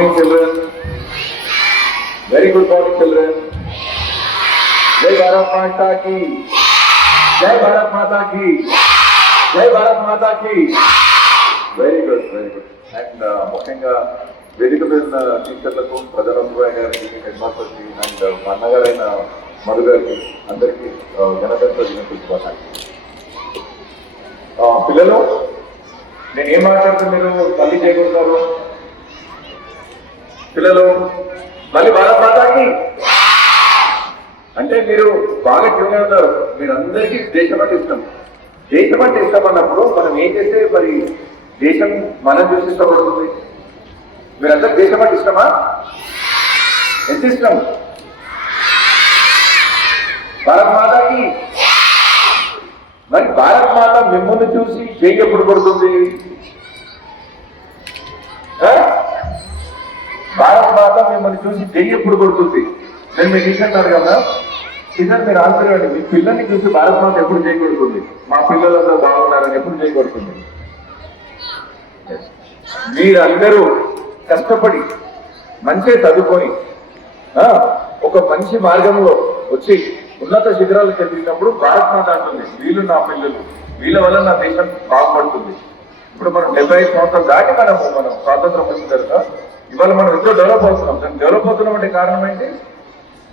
morning, children. Very good morning, children. Jai Bharat Mata ki. Jai Bharat Mata ki. Jai Bharat Mata ki. Very good, very good. And ముఖ్యంగా వేదిక మీద టీచర్లకు ప్రజలందరూ గారికి head మాస్టర్కి and మా అన్నగారైన మధు గారికి అందరికీ గణతంత్ర దినోత్సవ శుభాకాంక్షలు పిల్లలు నేను ఏం మాట్లాడుతున్నారు మీరు తల్లి చేయగలుగుతారు పిల్లలు మళ్ళీ భారత్ మాతాకి అంటే మీరు బాగా ట్యూన్ అయి ఉన్నారు మీరందరికీ దేశం అంటే ఇష్టం. దేశం అంటే ఇష్టం అన్నప్పుడు మనం ఏం చేస్తే మరి దేశం మనం చూసి ఇష్టపడుతుంది? మీరందరూ దేశం అంటే ఇష్టమా? ఎంత ఇష్టం? భారత్ మాతాకి? మరి భారత్ మాత మిమ్మల్ని చూసి చేయి ఎప్పుడు పడుతుంది భారత్ మాత మిమ్మల్ని చూసి చెయ్యి ఎప్పుడు పడుతుంది నేను మీకు టీచర్ కదా ఇద్దరు మీరు ఆన్సర్ ఇవ్వండి మీ పిల్లల్ని చూసి భారత మాత ఎప్పుడు జై కొడుతుంది? మా పిల్లలందరూ బాగున్నారని ఎప్పుడు జై కొడుతుంది? మీరందరూ కష్టపడి మంచిగా చదువుకొని ఒక మంచి మార్గంలో వచ్చి ఉన్నత శిఖరాలకు ఎదిగినప్పుడు భారత్ మాత అంటుంది వీళ్ళు నా పిల్లలు. వీళ్ళ వల్ల నా దేశం బాగుపడుతుంది. ఇప్పుడు మనం డెబ్బై ఐదు సంవత్సరాలు దాటి మనము మనం స్వాతంత్రం వచ్చిన తర్వాత ఇవాళ మనం ఎంతో డెవలప్ అవుతున్నాం. దాన్ని డెవలప్ అవుతున్నాం అంటే కారణం ఏంటి?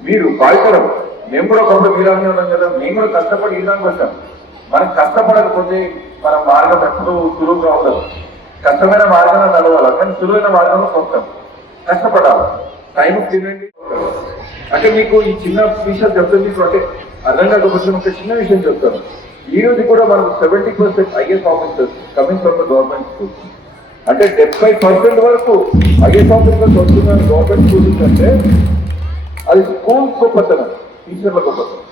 మీరు బాధితరం మేము కూడా ఒకప్పుడు వీరాంగి ఉన్నాం కదా మేము కూడా కష్టపడి వీరాంగి వచ్చాం మనం కష్టపడకపోతే మన మార్గం ఎప్పుడూ సులువుగా ఉండదు. కష్టమైన మార్గంలో నడవాలి. కానీ సులువైన మార్గంలో కొంటాం కష్టపడాలి. టైం తినండి. అంటే మీకు ఈ చిన్న విషయం చెప్తుంది మీకు అంటే అర్థం కాకపోతే ఒక చిన్న విషయం చెప్తాను. ఈ రోజు కూడా మనకు seventy percent IAS officers coming from the government schools అంటే డెబ్బై పర్సెంట్ వరకు ఐఎస్ వస్తున్న గవర్నమెంట్ స్కూల్స్ అంటే అది స్కూల్ గొప్పతనం టీచర్ల గొప్పతనం.